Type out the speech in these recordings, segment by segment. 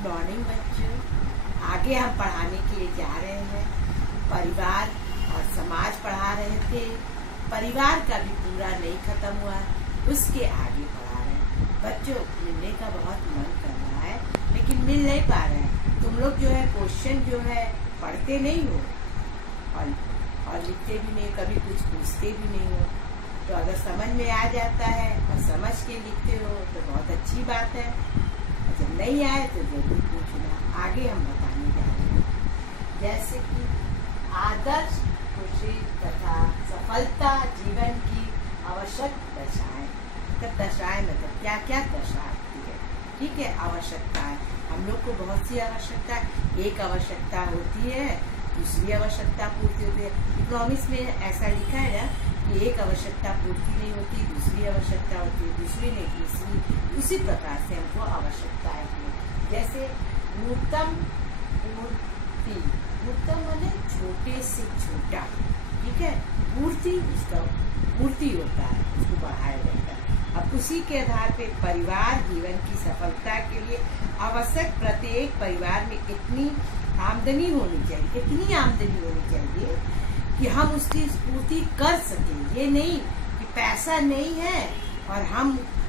Morning बच्चों, आगे हम पढ़ाने के लिए जा रहे हैं। परिवार और समाज पढ़ा रहे थे, परिवार का भी पूरा नहीं खत्म हुआ, उसके आगे पढ़ा रहे हैं। बच्चों, मिलने का बहुत मन कर रहा है लेकिन मिल नहीं पा रहे हैं। तुम लोग जो है क्वेश्चन जो है पढ़ते नहीं हो और लिखते भी नहीं, कभी कुछ पूछते भी नहीं हो। तो अगर समझ में आ जाता है और समझ के लिखते हो तो बहुत अच्छी बात है। जब नहीं आए तो जरूर पूछना, आगे हम बताने जा रहे हैं। जैसे कि आदर्श, खुशी तथा सफलता जीवन की आवश्यक दशाएं। मतलब दशाएं मतलब क्या क्या दर्शाती है, ठीक है। आवश्यकताएं, हम लोग को बहुत सी आवश्यकता, एक आवश्यकता होती है, दूसरी आवश्यकता पूर्ति होती है। इकोनॉमिक्स में ऐसा लिखा है ना कि एक आवश्यकता पूर्ति नहीं होती, दूसरी आवश्यकता होती है, दूसरी नहीं तीसरी। उसी प्रकार से हमको आवश्यकताएं हैं। जैसे नूतम पूर्ति, नूतम माने छोटे से छोटा, ठीक है। पूर्ति, उसका पूर्ति होता है, उसको बढ़ाया जाता है। अब उसी के आधार पे परिवार जीवन की सफलता के लिए आवश्यक, प्रत्येक परिवार में इतनी आमदनी होनी चाहिए, इतनी आमदनी होनी चाहिए कि हम उसकी पूर्ति कर सकें। ये नहीं कि पैसा नहीं है और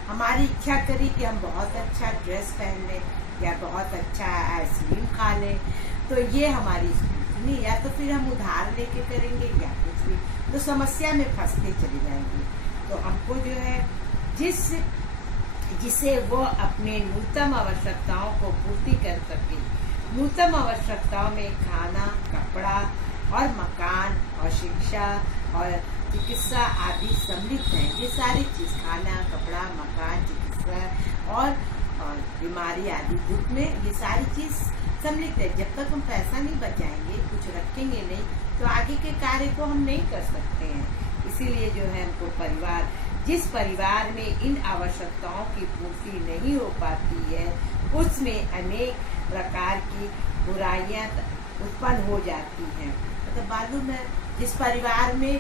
हमारी इच्छा करी कि हम बहुत अच्छा ड्रेस पहन लें या बहुत अच्छा आइसक्रीम खा लें, तो ये हमारी पूर्ति नहीं। या तो फिर हम उधार लेके करेंगे या कुछ भी, तो समस्या में फंसते चले जाएंगे। तो हमको जो है जिसे वो अपने न्यूनतम आवश्यकताओं को पूर्ति कर सके। न्यूनतम आवश्यकताओं में खाना, कपड़ा और मकान और शिक्षा और चिकित्सा आदि सम्मिलित है। ये सारी चीज, खाना, कपड़ा, मकान, चिकित्सा और बीमारी आदि दुख में ये सारी चीज सम्मिलित है। जब तक हम पैसा नहीं बचाएंगे, कुछ रखेंगे नहीं, तो आगे के कार्य को हम नहीं कर सकते हैं। इसीलिए जो है हमको परिवार, जिस परिवार में इन आवश्यकताओं की पूर्ति नहीं हो पाती है, उसमें अनेक प्रकार की बुराइयां उत्पन्न हो जाती हैं। मतलब मालूम है, जिस परिवार में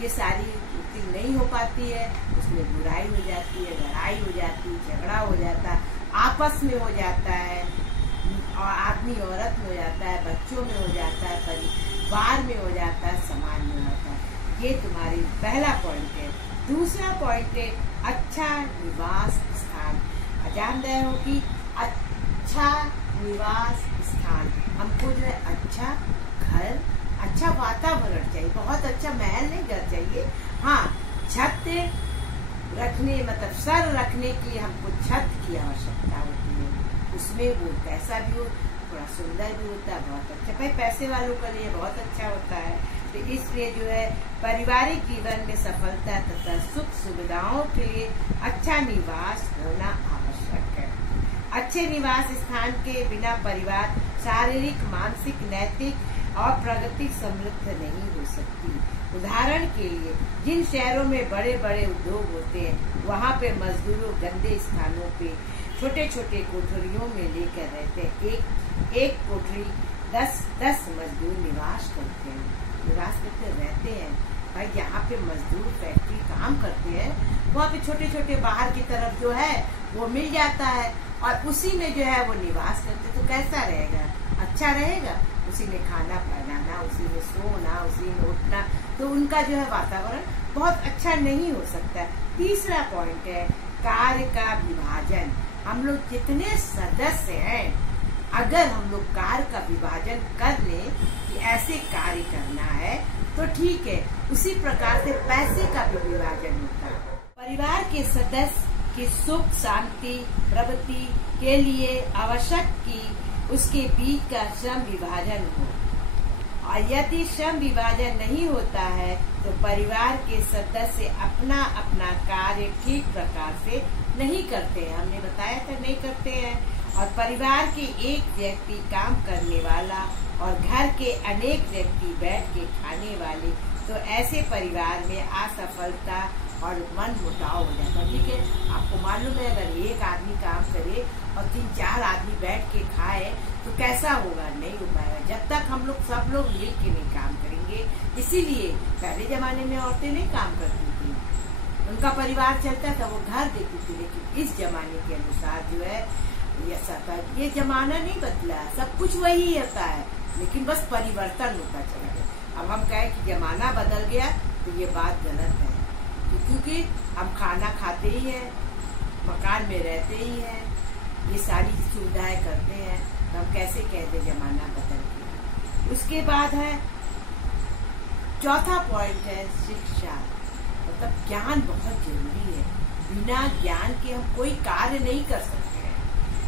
ये सारी पूर्ति नहीं हो पाती है, उसमें बुराई हो जाती है, लड़ाई हो जाती है, झगड़ा हो जाता है, आपस में हो जाता है, और आदमी औरत में हो जाता है, बच्चों में हो जाता है, परिवार में हो जाता है, समाज में होता है। ये तुम्हारी पहला पॉइंट है। दूसरा पॉइंट है अच्छा निवास स्थान। जान रहे हो कि अच्छा निवास स्थान, हमको जो है अच्छा घर, अच्छा वातावरण चाहिए। बहुत अच्छा महल नहीं घर चाहिए, हाँ छत रखने, मतलब सर रखने की हमको छत की आवश्यकता होती है। उसमें वो कैसा भी हो, थोड़ा सुंदर भी होता है, बहुत अच्छा। भाई पैसे वालों के लिए बहुत अच्छा होता है। तो इसलिए जो है पारिवारिक जीवन में सफलता तथा सुख सुविधाओं के लिए अच्छा निवास होना आवश्यक है। अच्छे निवास स्थान के बिना परिवार शारीरिक, मानसिक, नैतिक और प्रगति समृद्ध नहीं हो सकती। उदाहरण के लिए जिन शहरों में बड़े बड़े उद्योग होते हैं, वहाँ पे मजदूरों गंदे स्थानों पे छोटे छोटे कोठरियों में लेकर रहते हैं। एक कोठरी 10 मजदूर निवास करते रहते हैं। भाई यहाँ पे मजदूर फैक्ट्री काम करते हैं, वहाँ पे छोटे छोटे बाहर की तरफ जो है वो मिल जाता है और उसी में जो है वो निवास करते, तो कैसा रहेगा? अच्छा रहेगा। उसी में खाना बनाना, उसी में सोना, उसी में उठना, तो उनका जो है वातावरण बहुत अच्छा नहीं हो सकता। तीसरा पॉइंट है कार्य का विभाजन। हम लोग जितने सदस्य हैं, अगर हम लोग कार्य का विभाजन कर ले कि ऐसे कार्य करना है तो ठीक है, उसी प्रकार से पैसे का भी विभाजन होता है। परिवार के सदस्य की सुख, शांति, प्रगति के लिए आवश्यक कि उसके बीच का श्रम विभाजन हो, और यदि श्रम विभाजन नहीं होता है तो परिवार के सदस्य अपना अपना कार्य ठीक प्रकार से नहीं करते हैं। हमने बताया था नहीं करते हैं। और परिवार के एक व्यक्ति काम करने वाला और घर के अनेक व्यक्ति बैठ के खाने वाले, तो ऐसे परिवार में असफलता और मन मुटाव हो जाता है। ठीक है, आपको मालूम है अगर एक आदमी काम करे और 3-4 आदमी बैठ के खाए तो कैसा होगा? नहीं हो पाएगा जब तक हम लोग सब लोग मिल के नहीं काम करेंगे। इसीलिए पहले जमाने में औरतें नहीं काम करती थी, उनका परिवार चलता था, वो घर देखती थी। लेकिन इस जमाने के अनुसार जो है ये जमाना नहीं बदला, सब कुछ वही होता है, लेकिन बस परिवर्तन होता चला गया। अब हम कहें कि जमाना बदल गया तो ये बात गलत है, क्योंकि हम खाना खाते ही है, मकान में रहते ही है, ये सारी सुविधाएं करते हैं, तो हम कैसे कहते जमाना बदल गया। उसके बाद है चौथा पॉइंट है शिक्षा, मतलब ज्ञान बहुत जरूरी है। बिना ज्ञान के हम कोई कार्य नहीं कर सकते हैं।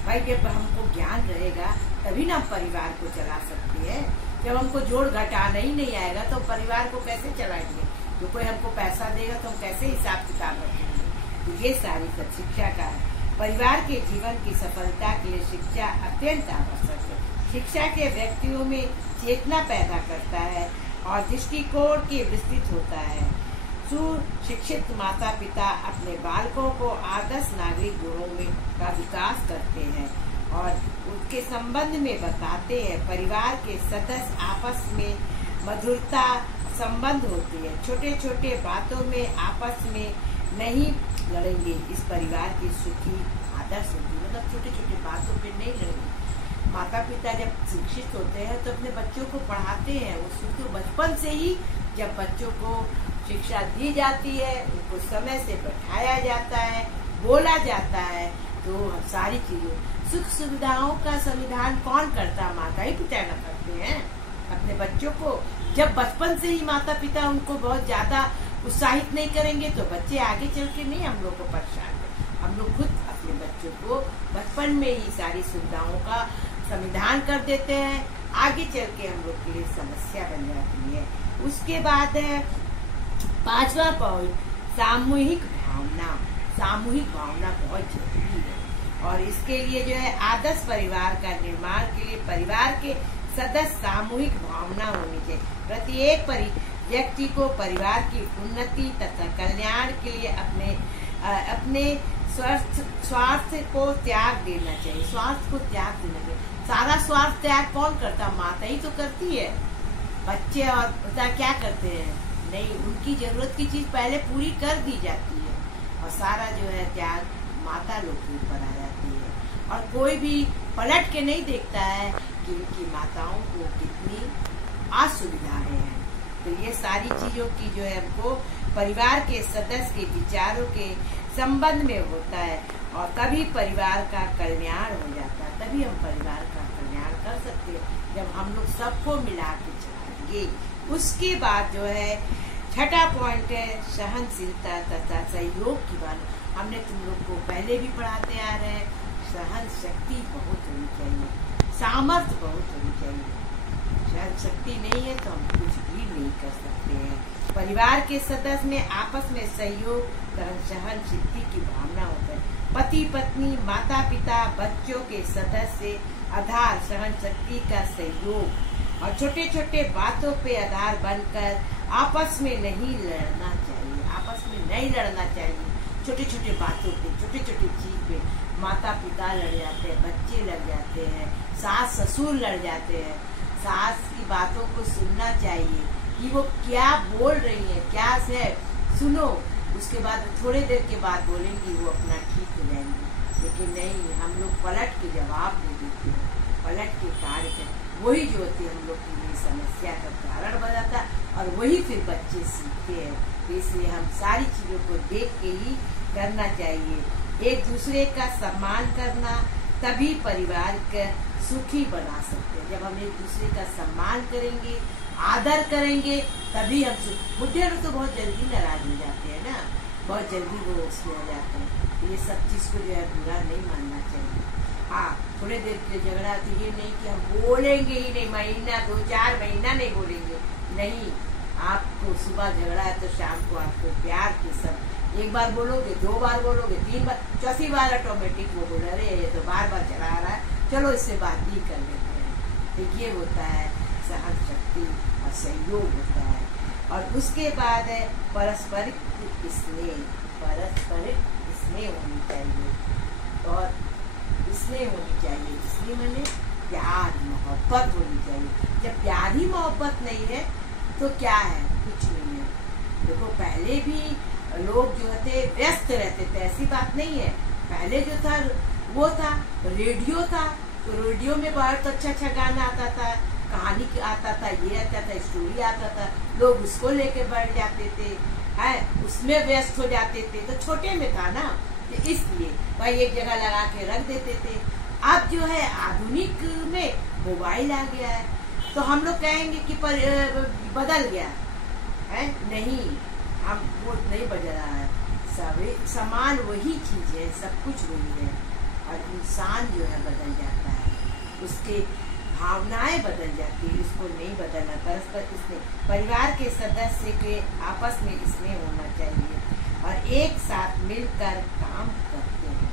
भाई जब हमको ज्ञान रहेगा तभी ना हम परिवार को चला सकते हैं। जब हमको जोड़ घटाना ही नहीं आएगा तो परिवार को कैसे चलाएंगे? तो कोई हमको पैसा देगा तो हम कैसे हिसाब किताब रखेंगे? तो ये सारी सब शिक्षा का है। परिवार के जीवन की सफलता के लिए शिक्षा अत्यंत आवश्यक है। शिक्षा के व्यक्तियों में चेतना पैदा करता है और दृष्टिकोण के विस्तृत होता है। सुशिक्षित माता पिता अपने बालकों को आदर्श नागरिक गुणों में का विकास करते हैं और उसके संबंध में बताते हैं। परिवार के सदस्य आपस में मधुरता संबंध होती है, छोटे छोटे बातों में आपस में नहीं लड़ेंगे। इस परिवार की सुखी आदर्श होती है, मतलब छोटे छोटे बातों पे नहीं लड़ेंगे। माता पिता जब शिक्षित होते हैं तो अपने बच्चों को पढ़ाते हैं, उसको बचपन से ही जब बच्चों को शिक्षा दी जाती है, उनको समय से बैठाया जाता है, बोला जाता है, तो सारी चीजों सुख सुविधाओं का संविधान कौन करता? माता ही पिता न करते हैं अपने बच्चों को। जब बचपन से ही माता पिता उनको बहुत ज्यादा उत्साहित नहीं करेंगे तो बच्चे आगे चल के नहीं हम लोग को परेशान करेंगे। हम लोग खुद अपने बच्चों को बचपन में ही सारी सुविधाओं का संविधान कर देते हैं, आगे चल के हम लोग के लिए समस्या बन जाती है। उसके बाद है पांचवा पॉइंट सामूहिक भावना। सामूहिक भावना बहुत जरूरी है और इसके लिए जो है आदर्श परिवार का निर्माण के लिए परिवार के सदस्य सामूहिक भावना होनी चाहिए। प्रत्येक व्यक्ति को परिवार की उन्नति तथा कल्याण के लिए अपने स्वार्थ को त्याग देना चाहिए। स्वार्थ को त्याग देना चाहिए। सारा स्वार्थ त्याग कौन करता? माता ही तो करती है। बच्चे और पिता क्या करते हैं? नहीं, उनकी जरूरत की चीज पहले पूरी कर दी जाती है और सारा जो है त्याग माता लोग के ऊपर आ जाती है। और कोई भी पलट के नहीं देखता है कि उनकी माताओं को कितनी असुविधाएं हैं। तो ये सारी चीजों की जो है हमको परिवार के सदस्य के विचारों के संबंध में होता है और तभी परिवार का कल्याण हो जाता है। तभी हम परिवार का कल्याण कर सकते हैं जब हम लोग सबको मिला के चलाएंगे। उसके बाद जो है छठा पॉइंट है सहनशीलता तथा सहयोग की बात। हमने तुम लोग को पहले भी पढ़ाते आ रहे हैं, सहन शक्ति बहुत होनी चाहिए, सामर्थ्य बहुत होनी चाहिए। सहन शक्ति नहीं है तो हम कुछ भी नहीं कर सकते हैं। परिवार के सदस्य में आपस में सहयोग सहन शक्ति की भावना होता है। पति पत्नी माता पिता बच्चों के सदस्य आधार सहन शक्ति का सहयोग और छोटे छोटे बातों पे आधार बनकर आपस में नहीं लड़ना चाहिए। आपस में नहीं लड़ना चाहिए। छोटे छोटे बातों पे, छोटे छोटे चीज पे माता पिता लड़ जाते हैं, बच्चे लड़ जाते हैं, सास ससुर लड़ जाते हैं। सास की बातों को सुनना चाहिए कि वो क्या बोल रही है, क्या से सुनो, उसके बाद थोड़ी देर के बाद बोलेंगी, वो अपना ठीक हो जाएंगी। लेकिन नहीं, हम लोग पलट के जवाब दे देते हैं, पलट के कार्य करते, वही जो होती है हम लोग के लिए समस्या का कारण बनाता है और वही फिर बच्चे सीखते हैं। इसलिए हम सारी चीजों को देख के ही करना चाहिए। एक दूसरे का सम्मान करना तभी परिवार का सुखी बना सकते हैं। जब हम एक दूसरे का सम्मान करेंगे, आदर करेंगे, तभी हम बुढ़े लोग तो बहुत जल्दी नाराज हो जाते हैं ना, बहुत जल्दी वो उसमें हो जाते हैं। ये सब चीज को जो है बुरा नहीं मानना चाहिए। हाँ, थोड़े देर के झगड़ा तो ये नहीं कि हम बोलेंगे ही नहीं, महीना 2-4 महीना नहीं बोलेंगे, नहीं। आपको सुबह झगड़ा है तो शाम को आपको प्यार के सब एक बार बोलोगे, 2 बार बोलोगे, 3 बार, चौथी बार ऑटोमेटिक वो बोले अरे ये तो बार बार चला रहा है, चलो इससे बात ही कर लेते हैं। तो ये होता है सहन शक्ति और सहयोग होता है। और उसके बाद है पारस्परिक स्नेह। पारस्परिक स्नेह होनी चाहिए और स्नेह होनी चाहिए। स्नेह माने प्यार मोहब्बत होनी चाहिए। जब प्यार ही मोहब्बत नहीं है तो क्या है? कुछ नहीं है। देखो पहले भी लोग जो थे व्यस्त रहते थे, ऐसी बात नहीं है। पहले जो था वो था, रेडियो था, तो रेडियो में बहुत अच्छा अच्छा गाना आता था, कहानी आता था, ये आता था, स्टोरी आता था, लोग उसको लेके बैठ जाते थे, है उसमें व्यस्त हो जाते थे। तो छोटे में था ना, तो इसलिए भाई एक जगह लगा के रख देते थे। अब जो है आधुनिक में मोबाइल आ गया है, तो हम लोग कहेंगे कि बदल गया है, नहीं, हम वो नहीं बदल रहा है, सभी समान वही चीज है, सब कुछ वही है, और इंसान जो है बदल जाता है, उसके भावनाएं बदल जाती है, इसको नहीं बदलना। परस्पर इसमें परिवार के सदस्य के आपस में स्नेह होना चाहिए और एक साथ मिलकर काम करते हैं,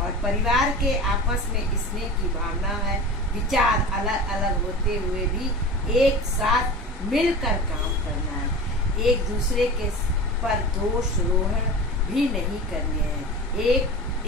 और परिवार के आपस में स्नेह की भावना है, विचार अलग अलग होते हुए भी एक साथ मिलकर काम करना है, एक दूसरे के पर दोषारोपण भी नहीं करने हैं,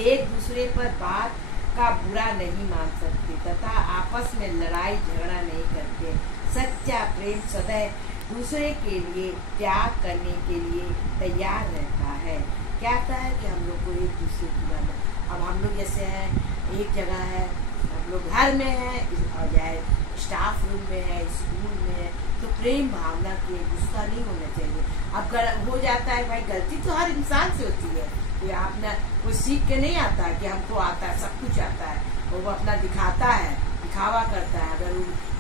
एक दूसरे पर बात का बुरा नहीं मान सकते तथा आपस में लड़ाई झगड़ा नहीं करते। सच्चा प्रेम सदैव दूसरे के लिए त्याग करने के लिए तैयार रहता है। क्या होता है कि हम लोग को एक दूसरे की बात, अब हम लोग जैसे हैं, एक जगह है, हम लोग घर में है और चाहे स्टाफ रूम में है, स्कूल में है, तो प्रेम भावना की गुस्सा नहीं होना चाहिए। अब हो जाता है भाई, गलती तो हर इंसान से होती है, ये आपने कोई सीख के नहीं आता कि हमको आता है, सब कुछ आता है, और वो अपना दिखाता है, दिखावा करता है, अगर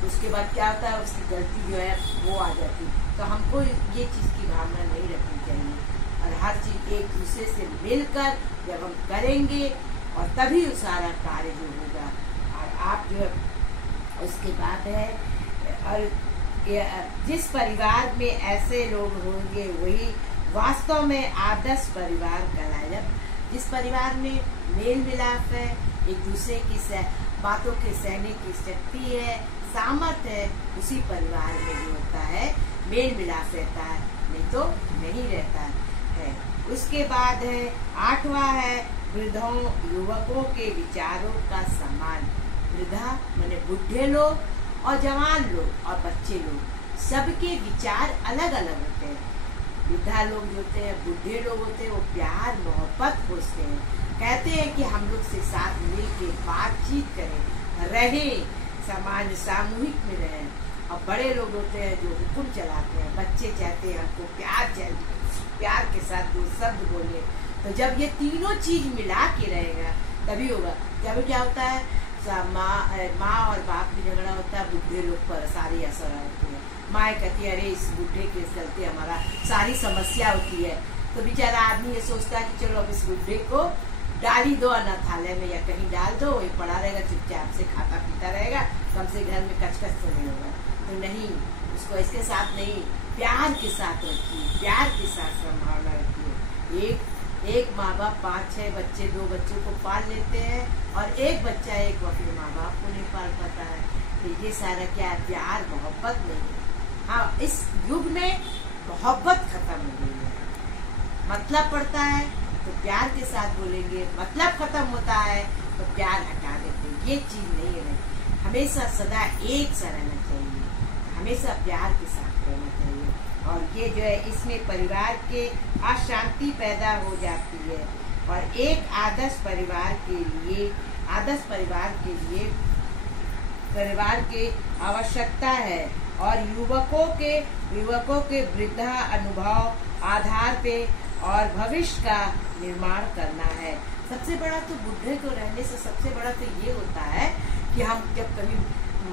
उसके बाद क्या होता है, उसकी गलती जो है वो आ जाती है। तो हमको ये चीज़ की भावना नहीं रखनी चाहिए, और हर चीज़ एक दूसरे से मिलकर जब हम करेंगे और तभी सारा कार्य जो होगा। और आप जो है उसके बाद है, और जिस परिवार में ऐसे लोग होंगे वही वास्तव में आदर्श परिवार कहलाएगा। जिस परिवार में मेल मिलाप है, एक दूसरे की बातों के सहने की शक्ति है, सामर्थ्य है, उसी परिवार में जो होता है मेल मिलाप रहता है, नहीं तो नहीं रहता है। उसके बाद है 8वां है वृद्धों युवकों के विचारों का सम्मान। वृद्धा माने बुढ़े लोग और जवान लोग और बच्चे लोग, सबके विचार अलग अलग होते हैं। वृद्धा लोग जो होते हैं, बुढ़े लोग होते हैं, वो प्यार मोहब्बत खोजते हैं, कहते हैं कि हम लोग से साथ मिल के बातचीत करें, रहें, समाज सामूहिक में रहें। और बड़े लोग होते हैं जो हुक्म चलाते हैं, बच्चे चाहते हैं हमको प्यार चाहिए, प्यार के साथ 2 शब्द बोले। तो जब ये तीनों चीज मिला के रहेगा तभी होगा। जब क्या होता है, माँ और बाप में झगड़ा होता है, बुढ़े लोग पर सारी असर होती है। माँ कहती है अरे इस बुढ़े के चलते हमारा सारी समस्या होती है, तो बेचारा आदमी ये सोचता है कि चलो अब इस बुढ़े को डाल ही दो अनाथालय में, या कहीं डाल दो, वही पड़ा रहेगा, चुपचाप से खाता पीता रहेगा, कम से घर में कचकच तो नहीं होगा। तो नहीं, उसको इसके साथ नहीं, प्यार के साथ रखिए, प्यार के साथ संभावना रखिए। एक माँ बाप 5-6 बच्चे, 2 बच्चों को पाल लेते हैं, और एक बच्चा एक अपने माँ बाप को नहीं पाल पाता है। तो ये सारा क्या, प्यार मोहब्बत नहीं है। हाँ, इस युग में मोहब्बत खत्म हो गई है, मतलब पड़ता है तो प्यार के साथ बोलेंगे, मतलब खत्म होता है तो प्यार हटा देते हैं। ये चीज नहीं है, हमेशा सदा एक सा रहना चाहिए, हमेशा प्यार के साथ रहना चाहिए। और ये जो है इसमें परिवार के अशांति पैदा हो जाती है, और एक आदर्श परिवार के आवश्यकता है, और युवकों के वृद्धा अनुभव आधार पे और भविष्य का निर्माण करना है। सबसे बड़ा तो बुढ़े को रहने से सबसे बड़ा तो ये होता है कि हम जब कभी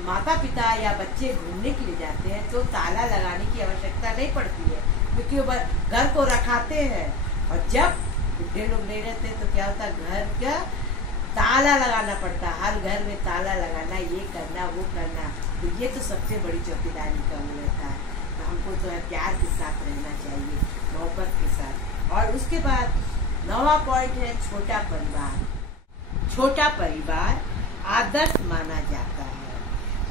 माता पिता या बच्चे घूमने के लिए जाते हैं तो ताला लगाने की आवश्यकता नहीं पड़ती है, क्योंकि वो घर को रखाते हैं। और जब बुढ़े लोग नहीं रहते तो क्या होता, घर का ताला लगाना पड़ता, हर घर में ताला लगाना, ये करना वो करना। तो ये तो सबसे बड़ी चौकीदारी का वो रहता है। तो हमको तो है प्यार के साथ रहना चाहिए, मोहब्बत के साथ। और उसके बाद 9वां पॉइंट है छोटा परिवार। छोटा परिवार आदर्श माना जाता है,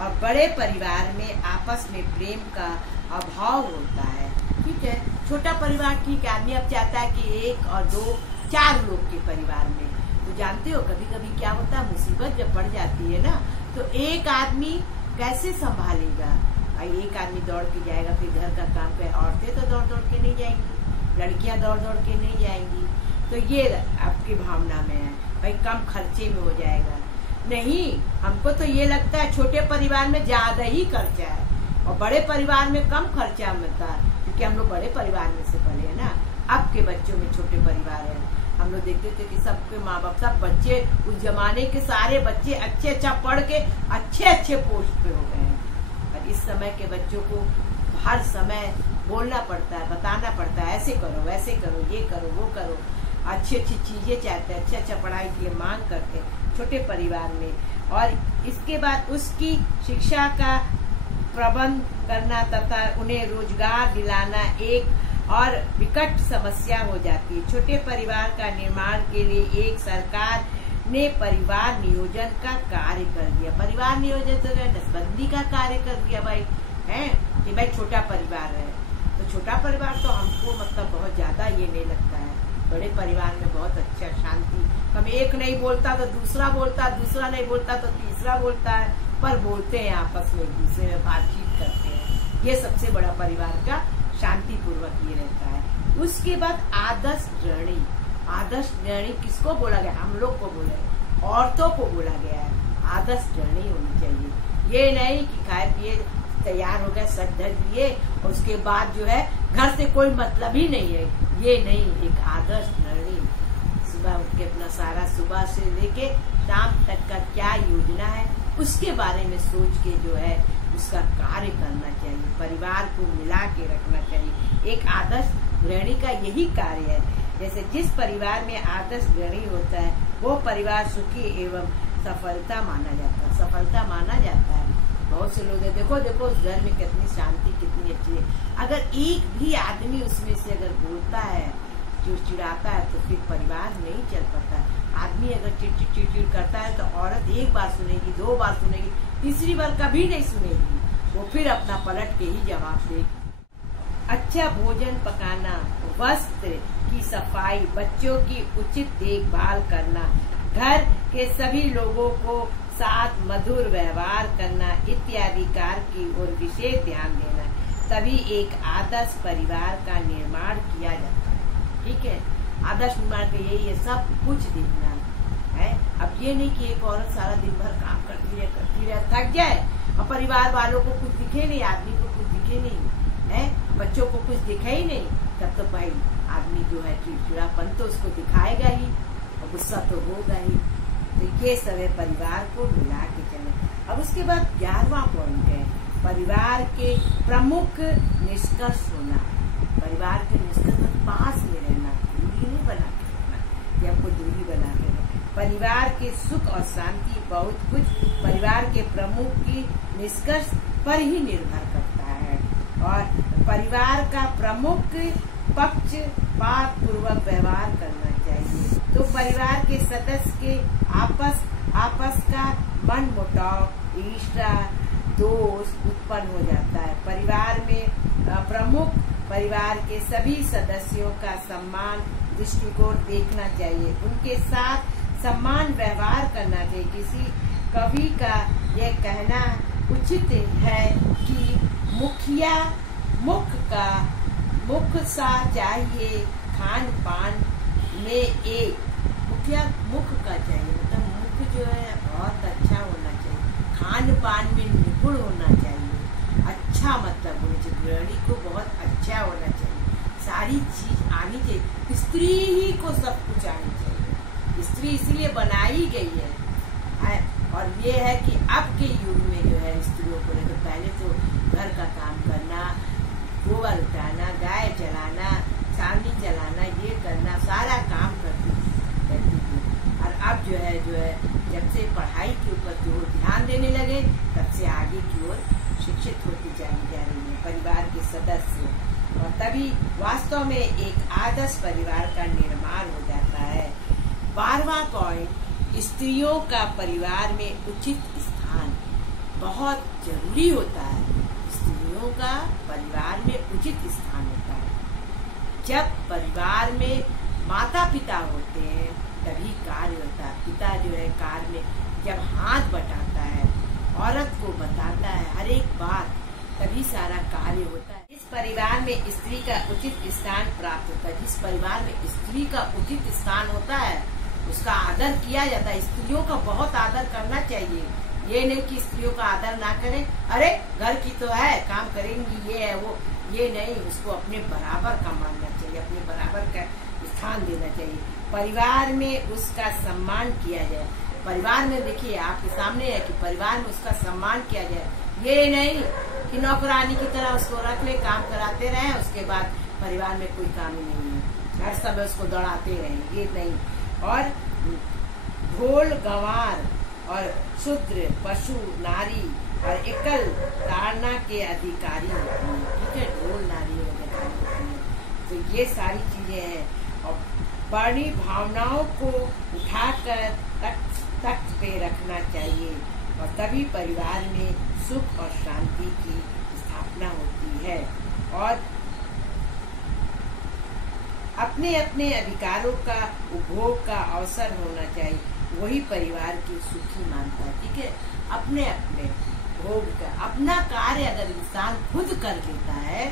और बड़े परिवार में आपस में प्रेम का अभाव होता है। ठीक है, छोटा परिवार ठीक है, आदमी अब चाहता है कि 1 और 2, 4 लोग के परिवार में। तो जानते हो कभी कभी क्या होता है, मुसीबत जब पड़ जाती है ना, तो एक आदमी कैसे संभालेगा। भाई एक आदमी दौड़ के जाएगा, फिर घर का काम करे, औरतें तो दौड़ दौड़ के नहीं जाएंगी, लड़कियां दौड़ दौड़ के नहीं जाएंगी। तो ये आपकी भावना में है। भाई कम खर्चे में हो जाएगा। नहीं, हमको तो ये लगता है छोटे परिवार में ज्यादा ही खर्चा है और बड़े परिवार में कम खर्चा मिलता है, क्योंकि हम लोग बड़े परिवार में से पले है ना। अब के बच्चों में छोटे परिवार है। हम लोग देखते थे कि सबके माँ बाप, सब बच्चे, उस जमाने के सारे बच्चे अच्छा पढ़ के अच्छे पोस्ट पे हो गए हैं। और इस समय के बच्चों को हर समय बोलना पड़ता है, बताना पड़ता है, ऐसे करो वैसे करो, ये करो वो करो, अच्छी चीजें चाहते हैं, अच्छा पढ़ाई की मांग करते हैं छोटे परिवार में। और इसके बाद उसकी शिक्षा का प्रबंध करना तथा उन्हें रोजगार दिलाना एक और विकट समस्या हो जाती है। छोटे परिवार का निर्माण के लिए एक सरकार ने परिवार नियोजन का कार्य कर दिया। परिवार नियोजन तो नसबंदी का कार्य कर दिया भाई, है कि भाई छोटा परिवार है तो छोटा परिवार तो हमको मतलब बहुत ज्यादा ये नहीं लगता है। बड़े परिवार में बहुत अच्छा शांति, हम एक नहीं बोलता तो दूसरा बोलता, दूसरा नहीं बोलता तो तीसरा बोलता है, पर बोलते हैं आपस में, एक दूसरे में बातचीत करते हैं। ये सबसे बड़ा परिवार का शांति पूर्वक ये रहता है। उसके बाद आदर्श गृहिणी। आदर्श गृहिणी किसको बोला गया? हम लोग को बोला गया, औरतों को बोला गया है। आदर्श गृहिणी होनी चाहिए। ये नहीं कि खाए पिए तैयार हो गए, सज धज लिए और उसके बाद जो है घर से कोई मतलब ही नहीं है, ये नहीं। एक आदर्श गृहिणी सुबह उठ के अपना सारा सुबह से लेके शाम तक का क्या योजना है उसके बारे में सोच के जो है उसका कार्य करना चाहिए, परिवार को मिला के रखना चाहिए। एक आदर्श गृहिणी का यही कार्य है। जैसे जिस परिवार में आदर्श गृहिणी होता है वो परिवार सुखी एवं सफलता माना जाता है। बहुत से लोग देखो उस घर में कितनी शांति, कितनी अच्छी है। अगर एक भी आदमी उसमें से अगर बोलता है, चिड़चिड़ाता है, तो फिर परिवार नहीं चल पाता। आदमी अगर चिड़चिड़ करता है तो औरत एक बार सुनेगी, 2 बार सुनेगी, तीसरी बार कभी नहीं सुनेगी, वो फिर अपना पलट के ही जवाब देगी। अच्छा भोजन पकाना, वस्त्र की सफाई, बच्चों की उचित देखभाल करना, घर के सभी लोगों को साथ मधुर व्यवहार करना इत्यादि कार्य की ओर विशेष ध्यान देना, तभी एक आदर्श परिवार का निर्माण किया जाता है। ठीक है, आदर्श निर्माण का यही है, सब कुछ देखना है। अब ये नहीं कि एक औरत सारा दिन भर काम करती रहे थक जाए और परिवार वालों को कुछ दिखे नहीं, आदमी को कुछ दिखे नहीं है, बच्चों को कुछ दिखे ही नहीं, तब तो भाई आदमी जो है चिड़चिड़ापन तो उसको दिखाएगा ही और गुस्सा तो होगा ही। तो ये सब है परिवार को मिला के चले। अब उसके बाद 11वां पॉइंट है परिवार के प्रमुख निष्कर्ष होना। परिवार के निष्कर्ष में पास में रहना, दूरी नहीं बना के रखना, कि हमको दूरी बना के रखना। परिवार के सुख और शांति बहुत कुछ परिवार के प्रमुख की निष्कर्ष पर ही निर्भर करता है। और परिवार का प्रमुख पक्षपात पूर्वक व्यवहार करना चाहिए। तो परिवार के सदस्य के आपस का मन मुटाव, ईर्ष्या, दोष उत्पन्न हो जाता है। परिवार में प्रमुख परिवार के सभी सदस्यों का सम्मान दृष्टिकोण देखना चाहिए, उनके साथ सम्मान व्यवहार करना चाहिए। किसी कवि का यह कहना उचित है कि मुख सा चाहिए खान पान में एक मुखिया मुख का चाहिए, मतलब मुख जो है बहुत अच्छा होना चाहिए, खान पान में निपुण होना चाहिए, अच्छा मतलब होना चाहिए, गृहिणी को बहुत अच्छा होना चाहिए, सारी चीज आनी चाहिए, स्त्री ही को सब कुछ आनी चाहिए। स्त्री इसीलिए बनाई गई है। और ये है कि अब के युग में जो है स्त्रियों को तो पहले तो घर का काम करना, गोबर उठाना, गाय चलाना, छावनी चलाना, ये करना, सारा काम करती थी। और अब जो है जब से पढ़ाई के ऊपर जो ध्यान देने लगे तब से आगे की ओर शिक्षित होती जा रही है परिवार के सदस्य, और तभी वास्तव में एक आदर्श परिवार का निर्माण हो जाता है। 12वां पॉइंट, स्त्रियों का परिवार में उचित स्थान बहुत जरूरी होता है। स्त्रियों का परिवार में उचित स्थान होता है। जब परिवार में माता पिता होते हैं तभी कार्य होता है। पिता जो है कार्य में जब हाथ बटाता है, औरत को बताता है हर एक बात, तभी सारा कार्य होता है। इस परिवार में स्त्री का उचित स्थान प्राप्त होता है। जिस परिवार में स्त्री का उचित स्थान होता है उसका आदर किया जाता है। स्त्रियों का बहुत आदर करना चाहिए। ये नहीं कि स्त्रियों का आदर ना करें, अरे घर की तो है, काम करेंगी, ये है वो, ये नहीं। उसको अपने बराबर का मानना चाहिए, अपने बराबर का स्थान देना चाहिए। परिवार में उसका सम्मान किया जाए। परिवार में देखिए आपके सामने है कि परिवार में उसका सम्मान किया जाए। ये नहीं कि नौकरानी की तरह उसको रख ले, काम कराते रहे, उसके बाद परिवार में कोई काम ही नहीं है, हर समय उसको दौड़ाते रहे, ये नहीं। और ढोल गंवार और शूद्र, पशु, नारी और एकल धारणा के अधिकारी होते हैं, ठीक है, ढोल नारी अधिकारी होते हैं। तो ये सारी चीजें हैं। और बड़ी भावनाओं को उठाकर तख्त पे रखना चाहिए और तभी परिवार में सुख और शांति की स्थापना होती है। और अपने अपने अधिकारों का उपभोग का अवसर होना चाहिए, वही परिवार की सुखी मानता है, ठीक है। अपने अपने भोग का अपना कार्य अगर इंसान खुद कर लेता है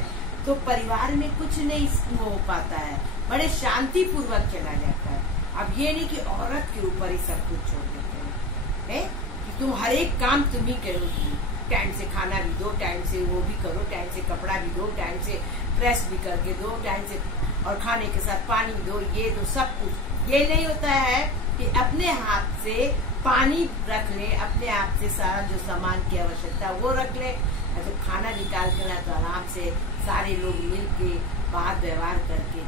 तो परिवार में कुछ नहीं हो पाता है, बड़े शांति पूर्वक चला जाता है। अब ये नहीं कि औरत के ऊपर ही सब कुछ छोड़ देते हैं कि तुम हर एक काम तुम ही करोगी, टाइम से खाना भी दो, टाइम से वो भी करो, टाइम से कपड़ा भी दो, टाइम से प्रेस भी करके दो, टाइम से और खाने के साथ पानी दो, ये दो, सब कुछ। ये नहीं होता है कि अपने हाथ से पानी रख ले, अपने आप से सारा जो सामान की आवश्यकता वो रख ले, और जब खाना निकाल के ना तो आराम से सारे लोग मिल के बात व्यवहार करके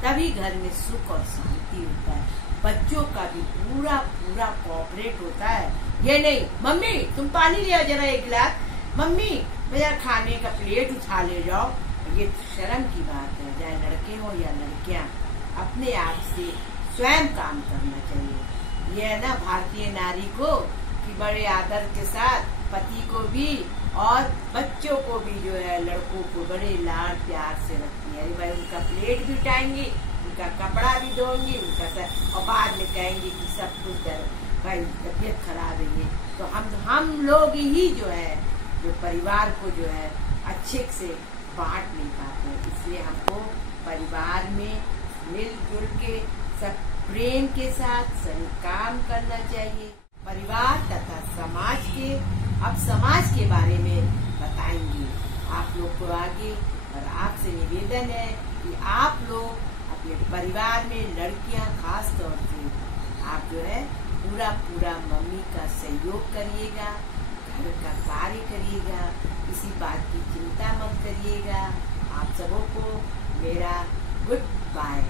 तभी घर में सुख और शांति होता है। बच्चों का भी पूरा पूरा कोऑपरेट होता है। ये नहीं मम्मी तुम पानी ले आओ जरा एक गिलास, मम्मी मेरा खाने का प्लेट उठा ले जाओ, ये शर्म की बात है। चाहे लड़के हो या लड़कियां, अपने आप से स्वयं काम करना चाहिए। ये है ना भारतीय नारी को कि बड़े आदर के साथ पति को भी और बच्चों को भी जो है लड़कों को बड़े लाड प्यार से रखती है। भाई उनका प्लेट भी उठाएंगी, उनका कपड़ा भी धोएंगी, उनका और बाद में कहेंगी कि सब कुछ भाई तबीयत खराब है। तो हम लोग ही जो है जो परिवार को जो है अच्छे से बांट नहीं पाते, इसलिए हमको परिवार में मिलजुल के सब प्रेम के साथ सही काम करना चाहिए। परिवार तथा समाज के, अब समाज के बारे में बताएंगे आप लोग को आगे। और आपसे निवेदन है कि आप लोग अपने परिवार में लड़कियां खास तौर से आप जो है पूरा पूरा मम्मी का सहयोग करिएगा, घर का कार्य करिएगा, किसी बात की चिंता मत करिएगा। आप सबों को मेरा गुड बाय।